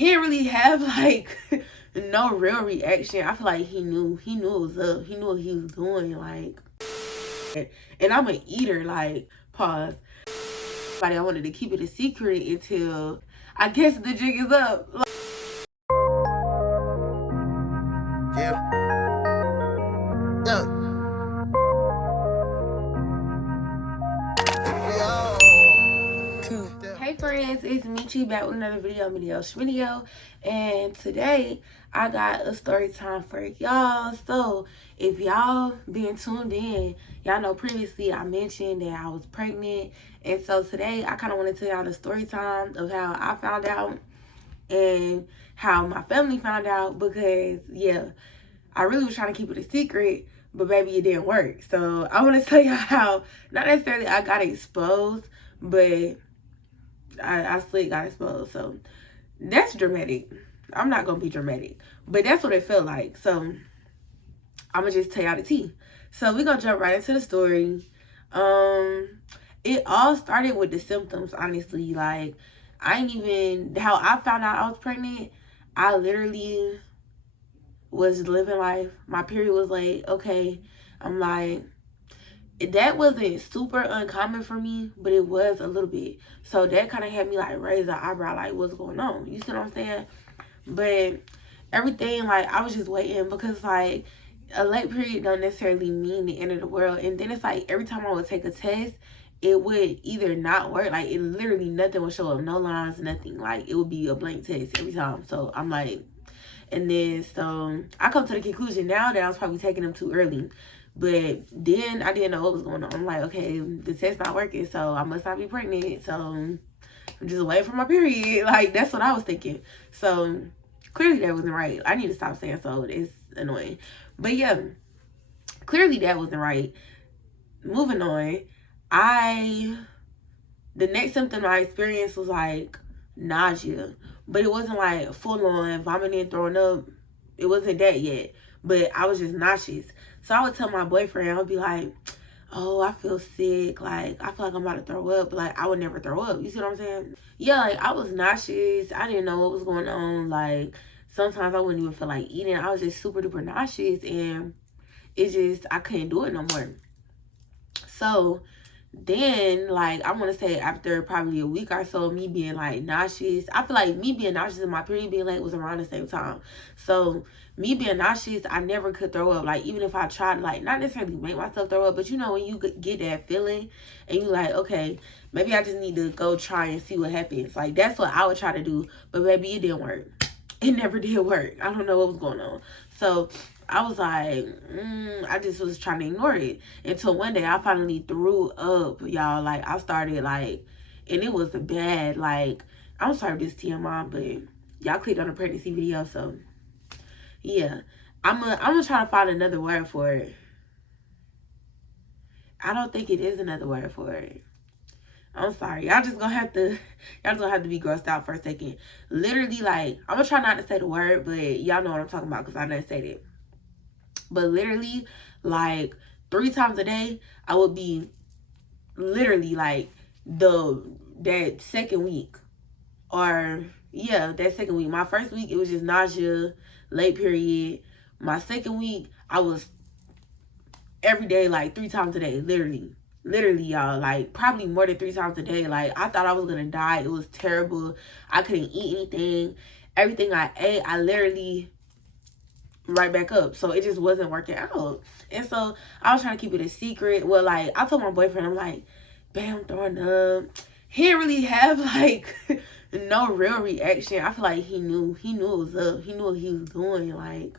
he didn't really have like no real reaction. I feel like he knew it was up. He knew what he was doing, like. And I'm an eater, like, pause. But I wanted to keep it a secret until I guess the jig is up. Yeah. Hey friends, it's Michi back with another video, and today I got a story time for y'all. So if y'all been tuned in, y'all know previously I mentioned that I was pregnant, and so today I kind of want to tell y'all the story time of how I found out and how my family found out, because yeah, I really was trying to keep it a secret, but baby, it didn't work. So I want to tell y'all how, not necessarily I got exposed, but I slick got exposed. So that's dramatic. I'm not gonna be dramatic, but that's what it felt like. So I'm gonna just tell y'all the tea. So we're gonna jump right into the story. It all started with the symptoms, honestly. Like, I ain't even, how I found out I was pregnant, I literally was living life. My period was late. Okay, I'm like, that wasn't super uncommon for me, but it was a little bit. So that kind of had me like raise the eyebrow, like, what's going on? You see what I'm saying? But everything, like, I was just waiting, because like a late period don't necessarily mean the end of the world. And then it's like every time I would take a test, it would either not work, like it literally nothing would show up, no lines, nothing. Like it would be a blank test every time. So I'm like, and then so I come to the conclusion now that I was probably taking them too early. But then I didn't know what was going on. I'm like, okay, the test not working, so I must not be pregnant. So I'm just waiting for my period. Like, that's what I was thinking. So clearly that wasn't right. I need to stop saying so. It's annoying. But yeah, clearly that wasn't right. Moving on. The next symptom I experienced was like nausea. But it wasn't like full on vomiting, throwing up. It wasn't that yet. But I was just nauseous. So I would tell my boyfriend, I would be like, oh, I feel sick. Like, I feel like I'm about to throw up. But like, I would never throw up. You see what I'm saying? Yeah, like, I was nauseous. I didn't know what was going on. Like, sometimes I wouldn't even feel like eating. I was just super duper nauseous. And it just, I couldn't do it no more. So then, like, I want to say after probably a week or so, me being like nauseous, I feel like me being nauseous and my period being late was around the same time. So me being nauseous, I never could throw up. Like, even if I tried to, like, not necessarily make myself throw up, but you know when you get that feeling and you like, okay, maybe I just need to go try and see what happens. Like, that's what I would try to do. But baby, it didn't work. It never did work. I don't know what was going on. So I was like, I just was trying to ignore it until one day I finally threw up, y'all. Like, I started, like, and it was bad. Like, I'm sorry if this TMI, but y'all clicked on a pregnancy video, so yeah. I'm gonna try to find another word for it. I don't think it is another word for it. I'm sorry. Y'all just gonna have to be grossed out for a second. Literally, like, I'm gonna try not to say the word, but y'all know what I'm talking about because I done said it. But literally, like, 3 times a day, I would be literally like that second week. Or yeah, that second week. My first week, it was just nausea, late period. My second week, I was every day, like 3 times a day, literally, y'all, like probably more than 3 times a day. Like, I thought I was gonna die. It was terrible. I couldn't eat anything. Everything I ate, I literally right back up. So it just wasn't working out. And so I was trying to keep it a secret. Well, like, I told my boyfriend, I'm like, babe, I'm throwing up. He didn't really have like no real reaction. I feel like he knew it was up. He knew what he was doing. Like,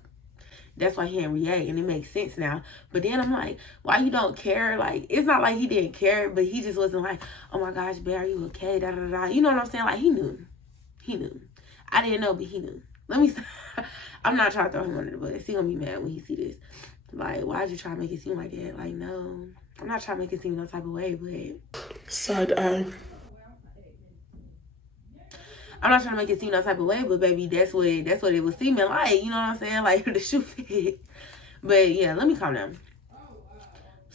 that's why he didn't react, and it makes sense now. But then I'm like, why you don't care? Like, it's not like he didn't care, but he just wasn't like, oh my gosh, babe, are you okay? Da da da. You know what I'm saying? Like, he knew. I didn't know, but he knew. Let me I'm not trying to throw him under the bus. He gonna be mad when he see this. Like, why'd you try to make it seem like that? Like, no, I'm not trying to make it seem no type of way, but Side eye. I'm not trying to make it seem no type of way, but baby, that's what it was seeming like. You know what I'm saying? Like, the shoe fit. But yeah, let me calm down.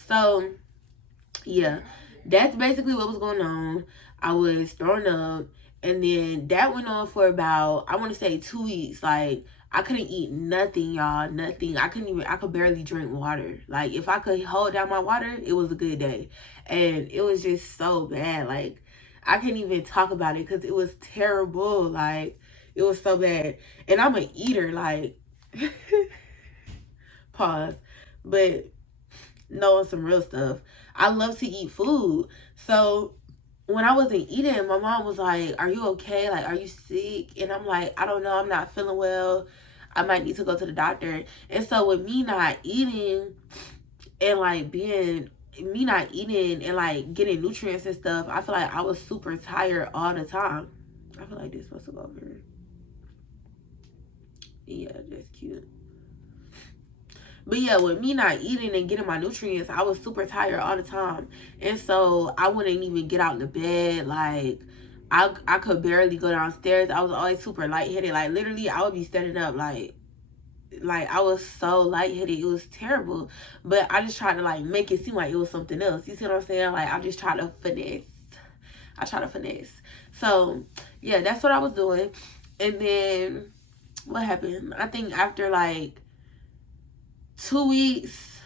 So yeah, that's basically what was going on. I was throwing up, And then that went on for about, I want to say 2 weeks. Like, I couldn't eat nothing, y'all. Nothing. I could barely drink water. Like, if I could hold down my water, it was a good day. And it was just so bad. Like, I can't even talk about it because it was terrible. Like, it was so bad. And I'm an eater, like, pause. But no, on some real stuff. I love to eat food. So when I wasn't eating, my mom was like, are you okay? Like, are you sick? And I'm like, I don't know. I'm not feeling well. I might need to go to the doctor. And so with me not eating and like like getting nutrients and stuff, I feel like I was super tired all the time. I feel like this is supposed to go over here. Yeah, that's cute. But yeah, with me not eating and getting my nutrients, I was super tired all the time. And so I wouldn't even get out of the bed. Like, I could barely go downstairs. I was always super lightheaded. Like, literally, I would be standing up like I was so lightheaded. It was terrible. But I just tried to like make it seem like it was something else. You see what I'm saying? Like, I just tried to finesse. So yeah, that's what I was doing. And then what happened? I think after like 3 weeks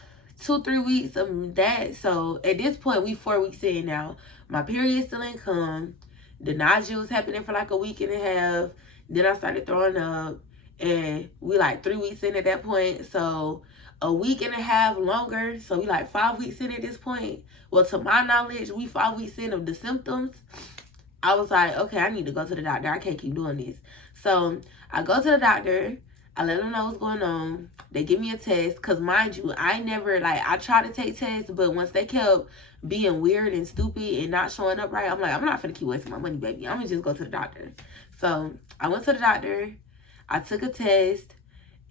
of that. So at this point, we 4 weeks in now. My period still ain't come. The nausea was happening for like a week and a half. Then I started throwing up. And we like 3 weeks in at that point. So a week and a half longer. So we like 5 weeks in at this point. Well, to my knowledge, we 5 weeks in of the symptoms. I was like, okay, I need to go to the doctor. I can't keep doing this. So I go to the doctor. I let them know what's going on. They give me a test. Because mind you, I tried to take tests. But once they kept being weird and stupid and not showing up right, I'm like, I'm not finna keep wasting my money, baby. I'm going to just go to the doctor. So I went to the doctor. I took a test.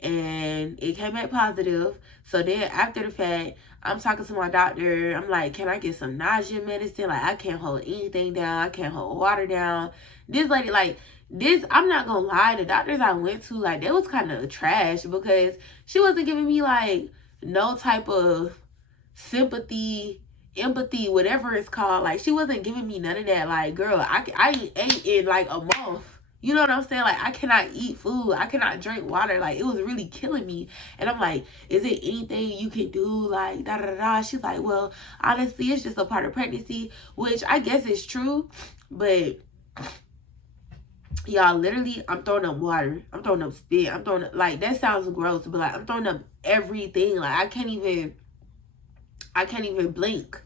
And it came back positive. So then after the fact, I'm talking to my doctor. I'm like, can I get some nausea medicine? Like, I can't hold anything down. I can't hold water down. This lady, like, this, I'm not gonna lie, the doctors I went to, like, they was kind of trash because she wasn't giving me, like, no type of sympathy, empathy, whatever it's called. Like, she wasn't giving me none of that. Like, girl, I ate in, like, a month. You know what I'm saying? Like, I cannot eat food. I cannot drink water. Like, it was really killing me. And I'm like, is it anything you can do? Like, da-da-da-da. She's like, well, honestly, it's just a part of pregnancy, which I guess is true. But, y'all, literally, I'm throwing up water. I'm throwing up spit. I'm throwing up, like, that sounds gross, but, like, I'm throwing up everything. Like, I can't even blink.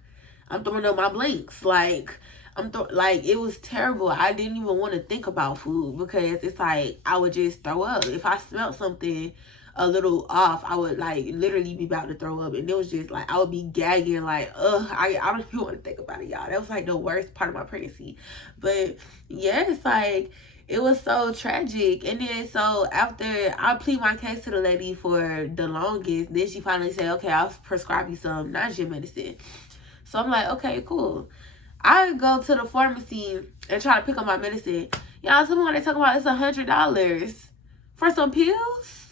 I'm throwing up my blinks. Like, it was terrible. I didn't even want to think about food because it's like I would just throw up. If I smelled something a little off, I would like literally be about to throw up. And it was just like I would be gagging like, I don't even want to think about it, y'all. That was like the worst part of my pregnancy. But yeah, it's like it was so tragic. And then so after I plead my case to the lady for the longest, then she finally said, okay, I'll prescribe you some nausea medicine. So I'm like, okay, cool. I go to the pharmacy and try to pick up my medicine. Y'all, someone they talking about it's $100 for some pills,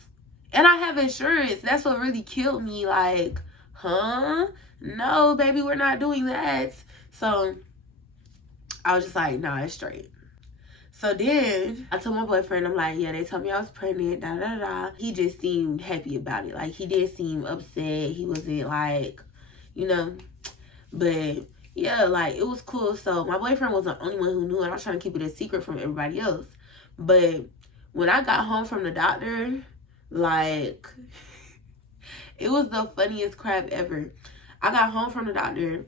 and I have insurance. That's what really killed me. Like, huh? No, baby, we're not doing that. So I was just like, nah, it's straight. So then I told my boyfriend, I'm like, yeah, they told me I was pregnant, da da da. He just seemed happy about it. Like, he did seem upset. He wasn't like, you know, but yeah, like, it was cool. So my boyfriend was the only one who knew, and I was trying to keep it a secret from everybody else. But when I got home from the doctor, like, it was the funniest crap ever. I got home from the doctor,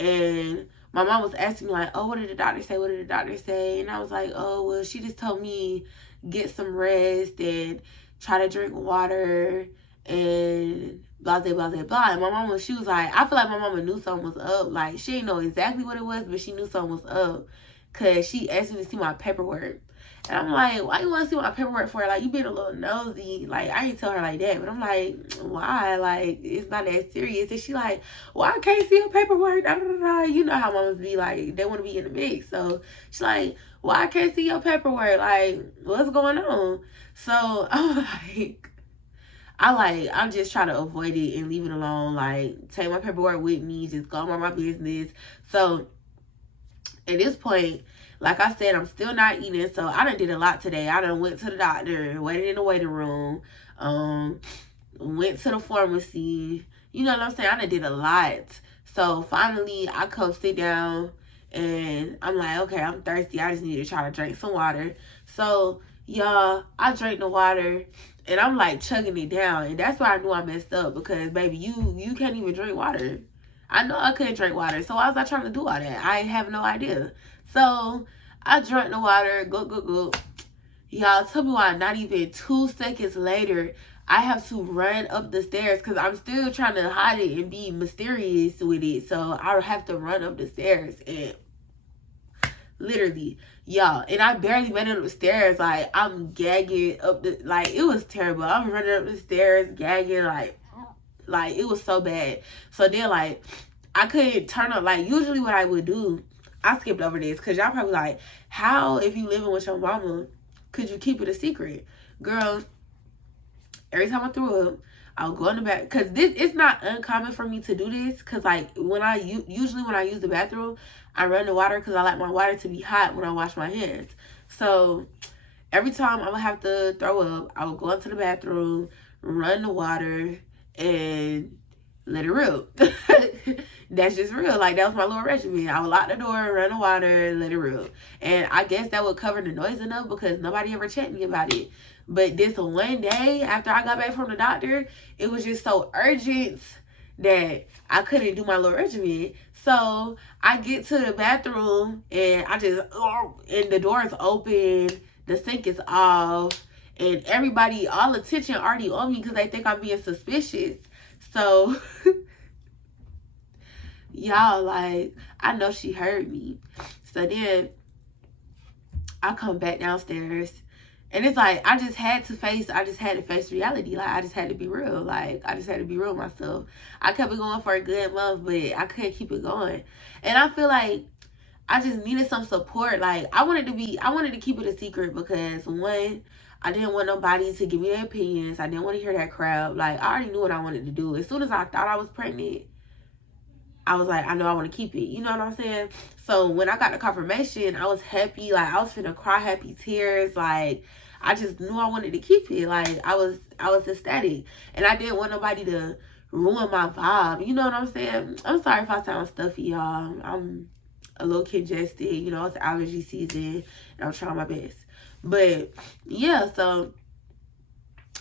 and my mom was asking me, like, oh, what did the doctor say? What did the doctor say? And I was like, oh, well, she just told me get some rest and try to drink water and blah, blah, blah, blah, blah. And my mama, she was like, I feel like my mama knew something was up. Like, she didn't know exactly what it was, but she knew something was up because she asked me to see my paperwork. And I'm like, why you want to see my paperwork for? Like, you being a little nosy. Like, I didn't tell her like that. But I'm like, why? Like, it's not that serious. And she like, well, I can't see your paperwork. Da, da, da, da. You know how mamas be like, they want to be in the mix. So she's like, well, I can't see your paperwork. Like, what's going on? So I'm like, I'm just trying to avoid it and leave it alone. Like, take my paperwork with me. Just go about my business. So at this point, like I said, I'm still not eating. So I done did a lot today. I done went to the doctor, waited in the waiting room, went to the pharmacy. You know what I'm saying? I done did a lot. So finally, I come sit down, and I'm like, okay, I'm thirsty. I just need to try to drink some water. So, y'all, I drank the water, and I'm like chugging it down. And that's why I knew I messed up, because, baby, you can't even drink water. I know I couldn't drink water. So why was I trying to do all that? I have no idea. So I drank the water. Go. Y'all, tell me why not even 2 seconds later, I have to run up the stairs, because I'm still trying to hide it and be mysterious with it. So I have to run up the stairs, and literally, y'all, and I barely made it up the stairs. Like, I'm gagging up the, like, it was terrible. I'm running up the stairs gagging, like it was so bad. So then, like, I couldn't turn up. Like, usually what I would do, I skipped over this, because y'all probably like, how, if you living with your mama, could you keep it a secret? Girl, every time I threw up, I would go in the back, because it's not uncommon for me to do this, because, like, usually when I use the bathroom, I run the water, because I like my water to be hot when I wash my hands. So every time I would have to throw up, I would go into the bathroom, run the water, and let it rip. That's just real. Like, that was my little regimen. I would lock the door, run the water, let it rip. And I guess that would cover the noise enough, because nobody ever checked me about it. But this one day, after I got back from the doctor, it was just so urgent that I couldn't do my little regimen. So I get to the bathroom, and I just, and the door is open, the sink is off, and everybody, all attention already on me, because they think I'm being suspicious. So y'all, like, I know she heard me. So then I come back downstairs, and it's like, I just had to face reality. Like, I just had to be real. Like, I just had to be real with myself. I kept it going for a good month, but I couldn't keep it going. And I feel like I just needed some support. Like, I wanted to keep it a secret, because, one, I didn't want nobody to give me their opinions. I didn't want to hear that crap. Like, I already knew what I wanted to do. As soon as I thought I was pregnant, I was like, I know I want to keep it. You know what I'm saying? So when I got the confirmation, I was happy. Like, I was finna cry happy tears. Like, I just knew I wanted to keep it. Like, I was ecstatic. And I didn't want nobody to ruin my vibe. You know what I'm saying? I'm sorry if I sound stuffy, y'all. I'm a little congested. You know, it's allergy season, and I'm trying my best. But yeah, so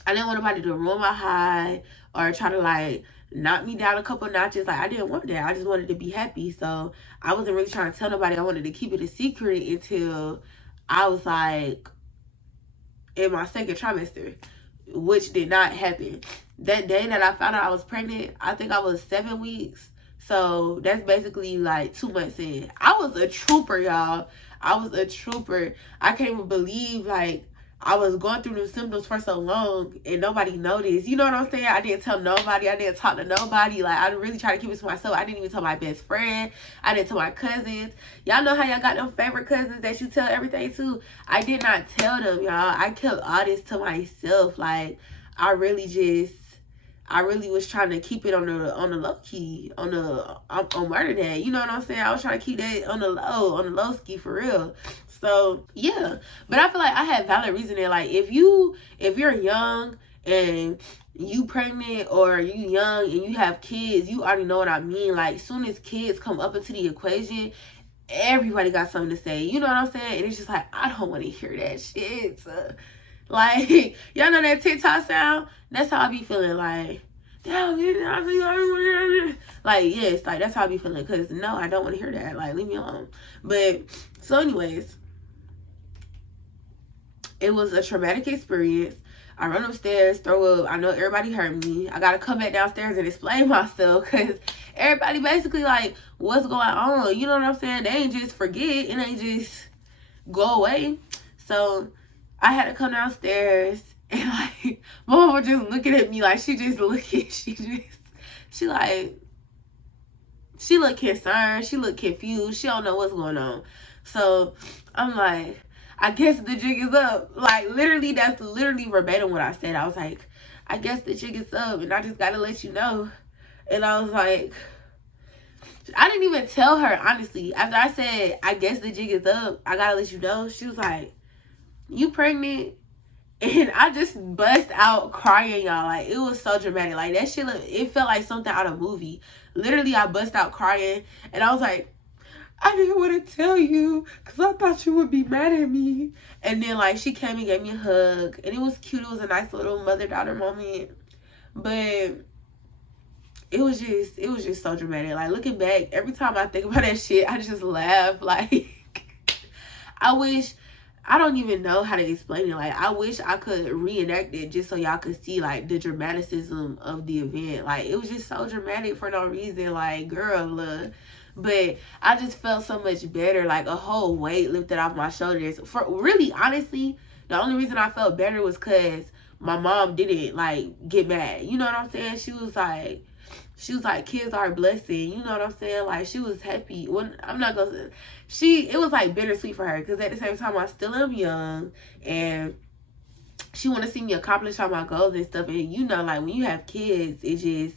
I didn't want nobody to ruin my high, or try to, like, knock me down a couple notches. Like, I didn't want that. I just wanted to be happy. So I wasn't really trying to tell nobody. I wanted to keep it a secret until I was, like, in my second trimester, which did not happen. That day that I found out I was pregnant, I think I was 7 weeks. So that's basically like 2 months in. I was a trooper, y'all. I was a trooper. I can't even believe, like, I was going through the symptoms for so long and nobody noticed. You know what I'm saying? I didn't tell nobody. I didn't talk to nobody. Like, I really tried to keep it to myself. I didn't even tell my best friend. I didn't tell my cousins. Y'all know how y'all got them favorite cousins that you tell everything to? I did not tell them, y'all. I kept all this to myself. Like, I really was trying to keep it on the low key, on murder day. You know what I'm saying? I was trying to keep that on the low ski, for real. So yeah, but I feel like I had valid reasoning. Like, if you're young and you pregnant, or you young and you have kids, you already know what I mean. Like, soon as kids come up into the equation, everybody got something to say. You know what I'm saying? And it's just like, I don't want to hear that shit. Like, y'all know that TikTok sound? That's how I be feeling. Like, damn, like, yes, like, that's how I be feeling. Because, no, I don't want to hear that. Like, leave me alone. But, so anyways, it was a traumatic experience. I run upstairs, throw up. I know everybody heard me. I got to come back downstairs and explain myself, because everybody basically like, what's going on? You know what I'm saying? They ain't just forget. It ain't just go away. So I had to come downstairs, and like, my mama was just looking at me like, she looked concerned. She looked confused. She don't know what's going on. So I'm like, I guess the jig is up. Like, literally, that's literally verbatim what I said. I was like, I guess the jig is up, and I just gotta let you know. And I was like, I didn't even tell her, honestly. After I said, I guess the jig is up, I gotta let you know, she was like, you pregnant? And I just bust out crying, y'all. Like, it was so dramatic. Like, that shit, it felt like something out of a movie. Literally, I bust out crying. And I was like, I didn't want to tell you because I thought you would be mad at me. And then, like, she came and gave me a hug. And it was cute. It was a nice little mother-daughter moment. But it was just so dramatic. Like, looking back, every time I think about that shit, I just laugh. Like, I don't even know how to explain it. Like, I wish I could reenact it just so y'all could see, like, the dramaticism of the event. Like, it was just so dramatic for no reason. Like, girl, look. But I just felt so much better. Like, a whole weight lifted off my shoulders. For really, honestly, the only reason I felt better was because my mom didn't, like, get mad. You know what I'm saying? She was like, kids are a blessing. You know what I'm saying? Like, she was happy. When I'm not gonna say, it was like bittersweet for her, because at the same time I still am young, and she want to see me accomplish all my goals and stuff. And you know, like, when you have kids, it just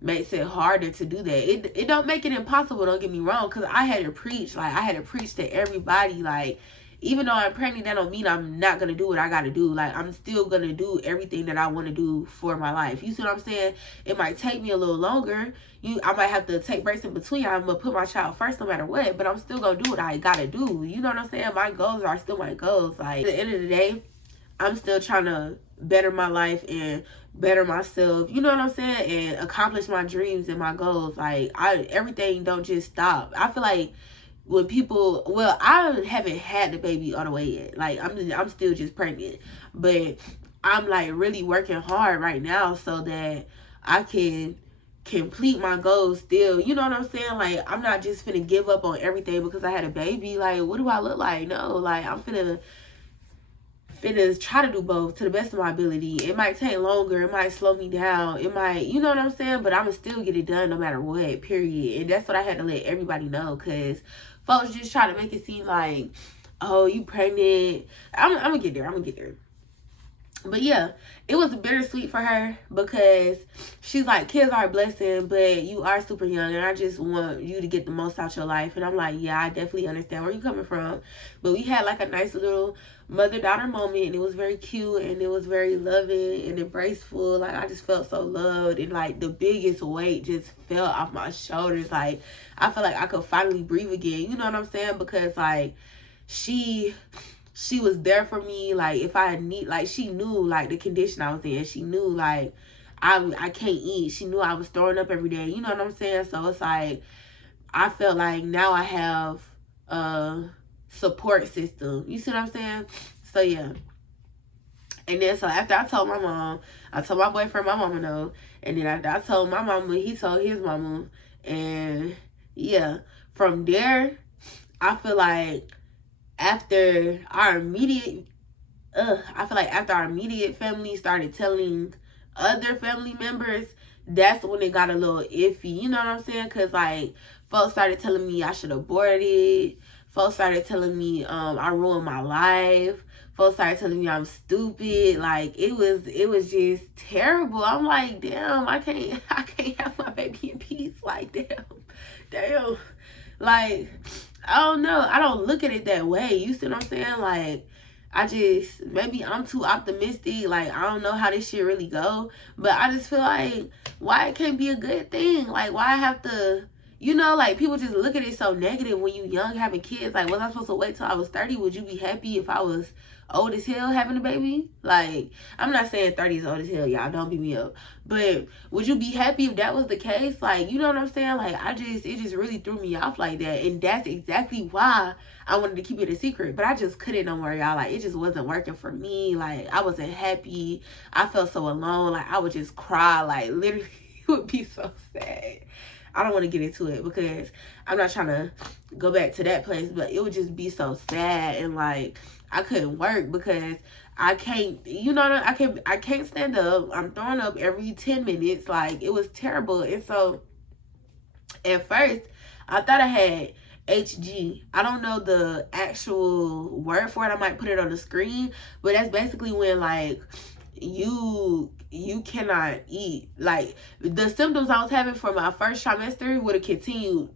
makes it harder to do that. It don't make it impossible, don't get me wrong, because I had to preach. Like, I had to preach to everybody. Like, even though I'm pregnant, that don't mean I'm not going to do what I got to do. Like, I'm still going to do everything that I want to do for my life. You see what I'm saying? It might take me a little longer. I might have to take breaks in between. I'm going to put my child first no matter what. But I'm still going to do what I got to do. You know what I'm saying? My goals are still my goals. Like, at the end of the day, I'm still trying to better my life and better myself. You know what I'm saying? And accomplish my dreams and my goals. Like, everything don't just stop. I feel like when people, well, I haven't had the baby all the way yet. Like, I'm still just pregnant, but I'm like really working hard right now so that I can complete my goals still. You know what I'm saying? Like, I'm not just finna give up on everything because I had a baby. Like, what do I look like? No, like, I'm finna try to do both to the best of my ability. It might take longer, it might slow me down, it might, you know what I'm saying, but I'm gonna still get it done no matter what, period. And that's what I had to let everybody know, because folks just try to make it seem like, oh, you pregnant. I'm gonna get there. But yeah, it was bittersweet for her because she's like, kids are a blessing, but you are super young, and I just want you to get the most out your life. And I'm like, yeah, I definitely understand where you're coming from. But we had like a nice little mother-daughter moment, and it was very cute, and it was very loving and embraceful. Like, I just felt so loved, and like the biggest weight just fell off my shoulders. Like, I felt like I could finally breathe again. You know what I'm saying? Because like, she was there for me. Like, if I need, like, she knew like the condition I was in. She knew like I can't eat. She knew I was throwing up every day. You know what I'm saying? So it's like, I felt like now I have a support system. You see what I'm saying? So yeah. And then so after I told my mom, I told my boyfriend, my mama know. And then after I told my mama, he told his mama. And yeah, from there, I feel like after our immediate family started telling other family members, that's when it got a little iffy. You know what I'm saying? Because like, folks started telling me I should abort it. Folks started telling me I ruined my life. Folks started telling me I'm stupid. Like, it was just terrible. I'm like, damn, I can't have my baby in peace. Like, damn. Like, I don't know. I don't look at it that way. You see what I'm saying? Like, maybe I'm too optimistic. Like, I don't know how this shit really go. But I just feel like, why it can't be a good thing? Like, why I have to, you know, like, people just look at it so negative when you young having kids. Like, was I supposed to wait till I was 30? Would you be happy if I was old as hell having a baby? Like, I'm not saying 30 is old as hell, y'all, don't beat me up, but would you be happy if that was the case? Like, you know what I'm saying? Like, it just really threw me off like that. And that's exactly why I wanted to keep it a secret, but I just couldn't no more, y'all. Like, it just wasn't working for me. Like, I wasn't happy. I felt so alone. Like, I would just cry. Like, literally, it would be so sad. I don't want to get into it because I'm not trying to go back to that place, but it would just be so sad. And like, I couldn't work because I can't, you know, I can't stand up. I'm throwing up every 10 minutes. Like, it was terrible. And so at first I thought I had HG. I don't know the actual word for it. I might put it on the screen, but that's basically when, like, you cannot eat. Like, the symptoms I was having for my first trimester would have continued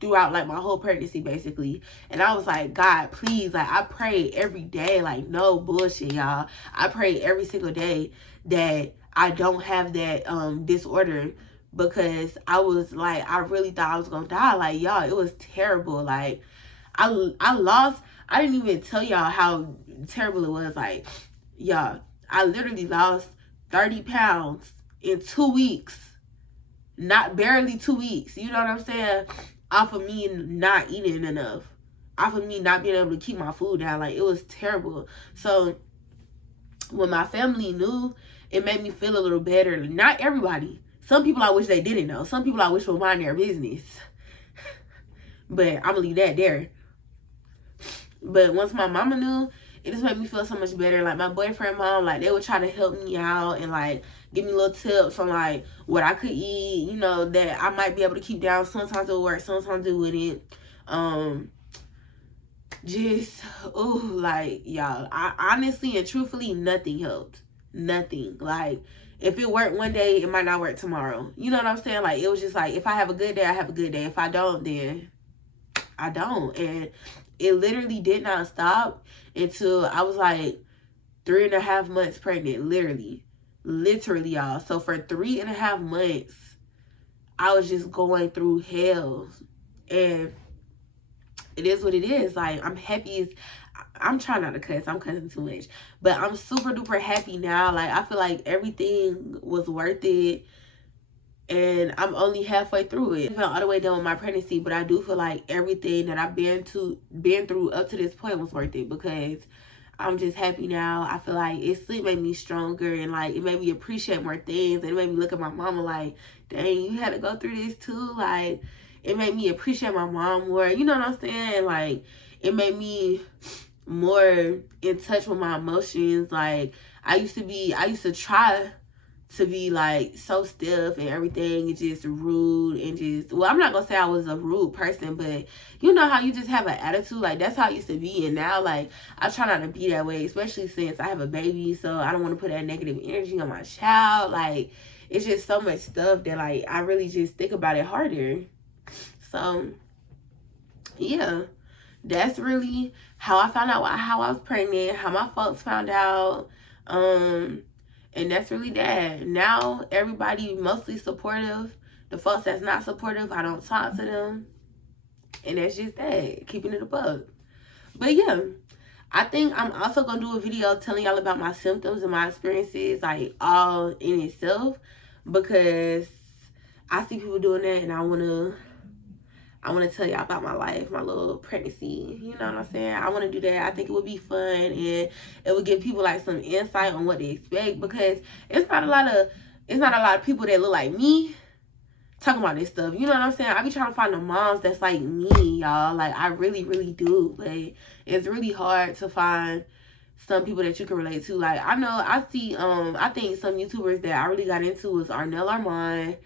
throughout like my whole pregnancy basically. And I was like, God, please, like, I pray every day, like, no bullshit, y'all. I pray every single day that I don't have that disorder, because I was like, I really thought I was gonna die. Like, y'all, it was terrible. Like, I lost, I didn't even tell y'all how terrible it was. Like, y'all, I literally lost 30 pounds in 2 weeks. Not barely 2 weeks. You know what I'm saying? Off of me not eating enough. Off of me not being able to keep my food down. Like, it was terrible. So when my family knew, it made me feel a little better. Not everybody. Some people I wish they didn't know. Some people I wish would mind their business. But I'm gonna leave that there. But once my mama knew, it just made me feel so much better. Like, my boyfriend mom, like, they would try to help me out and like give me little tips on like what I could eat, you know, that I might be able to keep down. Sometimes it would work, sometimes it wouldn't. Just, ooh, like, y'all, I honestly and truthfully, nothing helped. Nothing. Like, if it worked one day, it might not work tomorrow. You know what I'm saying? Like, it was just like, if I have a good day, I have a good day. If I don't, then I don't. And it literally did not stop until I was like 3.5 months pregnant. Literally, y'all. So for 3.5 months, I was just going through hell. And it is what it is. Like, I'm happy. I'm trying not to cuss. I'm cussing too much. But I'm super duper happy now. Like, I feel like everything was worth it. And I'm only halfway through it. I'm all the way done with my pregnancy, but I do feel like everything that I've been through up to this point was worth it, because I'm just happy now. I feel like it sleep made me stronger, and like it made me appreciate more things, and it made me look at my mama like, dang, you had to go through this too. Like, it made me appreciate my mom more. You know what I'm saying? Like, it made me more in touch with my emotions. Like, I used to try to be like so stiff and everything, and just rude, and just, well, I'm not gonna say I was a rude person, but you know how you just have an attitude. Like, that's how I used to be. And now, like, I try not to be that way, especially since I have a baby, so I don't want to put that negative energy on my child. Like, it's just so much stuff that like I really just think about it harder. So yeah, that's really how I found out how I was pregnant, how my folks found out. And that's really that. Now, everybody mostly supportive. The folks that's not supportive, I don't talk to them. And that's just that. Keeping it a buck. But yeah, I think I'm also going to do a video telling y'all about my symptoms and my experiences, like, all in itself. Because I see people doing that, and I want to tell y'all about my life, my little pregnancy. You know what I'm saying? I want to do that. I think it would be fun, and it would give people like some insight on what to expect, because it's not a lot of people that look like me talking about this stuff. You know what I'm saying? I be trying to find the moms that's like me, y'all. Like, I really, really do. But it's really hard to find some people that you can relate to. Like, I know I see I think some YouTubers that I really got into was Arnell Armand,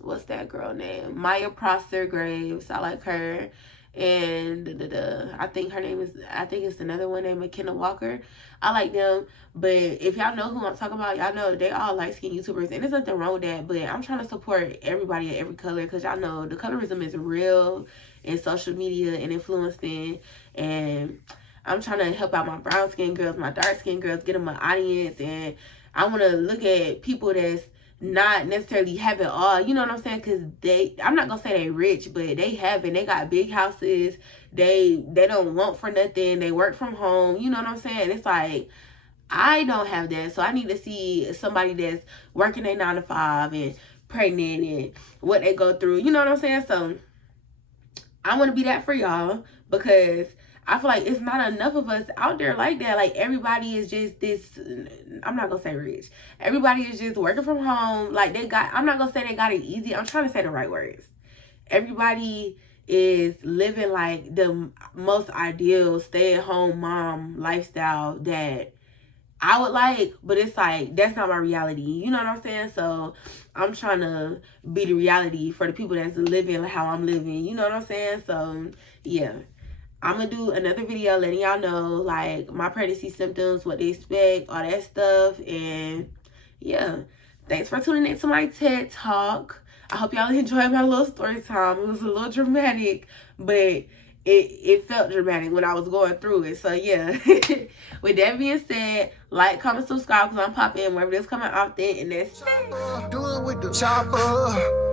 what's that girl name? Maya Prosser Graves. I like her. And I think it's another one named McKenna Walker. I like them. But if y'all know who I'm talking about, y'all know they all light-skinned YouTubers, and there's nothing wrong with that. But I'm trying to support everybody of every color, because y'all know the colorism is real in social media and influencing. And I'm trying to help out my brown-skinned girls, my dark-skinned girls, get them an audience. And I want to look at people that's not necessarily have it all, you know what I'm saying? Because I'm not gonna say they rich, but they have it. They got big houses. They don't want for nothing. They work from home. You know what I'm saying? It's like, I don't have that, so I need to see somebody that's working a 9 to 5 and pregnant and what they go through. You know what I'm saying? So I want to be that for y'all, because I feel like it's not enough of us out there like that. Like, everybody is just this, I'm not gonna say rich. Everybody is just working from home. Like, I'm not gonna say they got it easy. I'm trying to say the right words. Everybody is living like the most ideal stay-at-home mom lifestyle that I would like, but it's like, that's not my reality. You know what I'm saying? So I'm trying to be the reality for the people that's living how I'm living. You know what I'm saying? So yeah. I'm gonna do another video letting y'all know like my pregnancy symptoms, what to expect, all that stuff. And yeah, thanks for tuning into my TED Talk. I hope y'all enjoyed my little story time. It was a little dramatic, but it felt dramatic when I was going through it. So yeah. With that being said, like, comment, subscribe, because I'm popping wherever this coming out there, and that's it. Do it with the chopper.